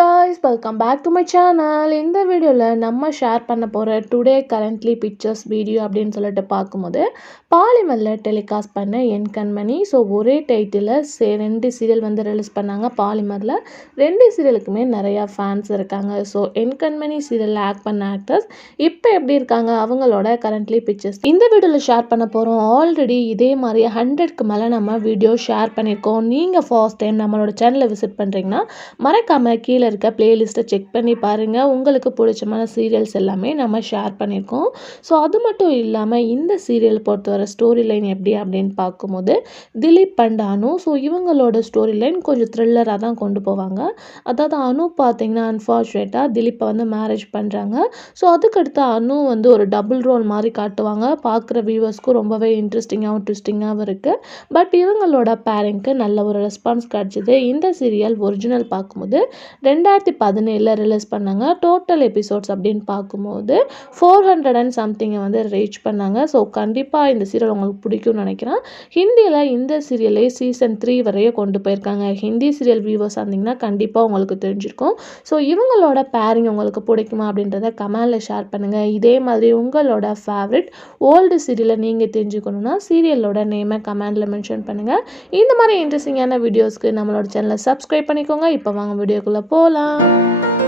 guys, welcome back to my channel. இந்த வீடியோல நம்ம ஷேர் பண்ண போற டுடே கரண்ட்லி பிக்சர்ஸ் வீடியோ அப்படின்னு சொல்லிட்டு பார்க்கும்போது பாலிமர்ல டெலிகாஸ்ட் பண்ண என் கண்மணி. ஸோ ஒரே டைட்டில் ரெண்டு சீரியல் வந்து ரிலீஸ் பண்ணாங்க பாலிமரில். ரெண்டு சீரியலுக்குமே நிறையா ஃபேன்ஸ் இருக்காங்க. ஸோ என் கண்மணி சீரியலில் ஆக்ட் பண்ண ஆக்டர்ஸ் இப்போ எப்படி இருக்காங்க, அவங்களோட கரண்ட்லி பிக்சர்ஸ் இந்த வீடியோவில் ஷேர் பண்ண போகிறோம். ஆல்ரெடி இதே மாதிரி 100க்கு மேலே நம்ம வீடியோ ஷேர் பண்ணியிருக்கோம். நீங்கள் ஃபர்ஸ்ட் டைம் நம்மளோட சேனலை விசிட் பண்ணுறீங்கன்னா மறக்காமல் கீழே இருக்க பிளேலிஸ்ட்டை செக் பண்ணி பாருங்கள். உங்களுக்கு பிடிச்சமான சீரியல்ஸ் எல்லாமே நம்ம ஷேர் பண்ணியிருக்கோம். ஸோ அது மட்டும் இல்லாமல் இந்த சீரியல் பொறுத்தவரை ஸ்டோரி லைன் எப்படி அப்படின்னு பார்க்கும்போது திலீப் அண்ட் அனு, ஸோ இவங்களோட ஸ்டோரி லைன் கொஞ்சம் த்ரில்லராக தான் கொண்டு போவாங்க. அதாவது அனு பார்த்தீங்கன்னா அன்ஃபார்ச்சுனேட்டாக திலீப்பை வந்து மேரேஜ் பண்ணுறாங்க. ஸோ அதுக்கடுத்து அனு வந்து ஒரு டபுள் ரோல் மாதிரி காட்டுவாங்க. பார்க்குற வியூவர்ஸ்க்கும் ரொம்பவே இன்ட்ரெஸ்டிங்காகவும் ட்விஸ்டிங்காகவும் இருக்குது. பட் இவங்களோட பேரண்ட்க்கு நல்ல ஒரு ரெஸ்பான்ஸ் கிடச்சிது. இந்த சீரியல் ஒரிஜினல் பார்க்கும்போது 2017 ரிலீஸ் பண்ணாங்க. டோட்டல் எபிசோட்ஸ் அப்படின்னு பார்க்கும்போது 400 and something வந்து ரீச் பண்ணாங்க. ஸோ கண்டிப்பாக இந்த சீரியல் உங்களுக்கு பிடிக்கும்னு நினைக்கிறேன். ஹிந்தியில் இந்த சீரியலே சீசன் 3 வரையே கொண்டு போயிருக்காங்க. ஹிந்தி சீரியல் வியூவர்ஸ் இருந்தீங்கன்னா கண்டிப்பாக உங்களுக்கு தெரிஞ்சிருக்கும். ஸோ இவங்களோட பேரிங் உங்களுக்கு பிடிக்குமா அப்படின்றத கமெண்டில் ஷேர் பண்ணுங்கள். இதே மாதிரி உங்களோட ஃபேவரட் ஓல்டு சீரியலை நீங்கள் தெரிஞ்சுக்கணுன்னா சீரியலோட நேமை கமெண்டில் மென்ஷன் பண்ணுங்கள். இந்த மாதிரி இன்ட்ரெஸ்டிங்கான வீடியோஸ்க்கு நம்மளோட சேனலை சப்ஸ்கிரைப் பண்ணிக்கோங்க. இப்போ வாங்க வீடியோக்குள்ளே போகலாம்.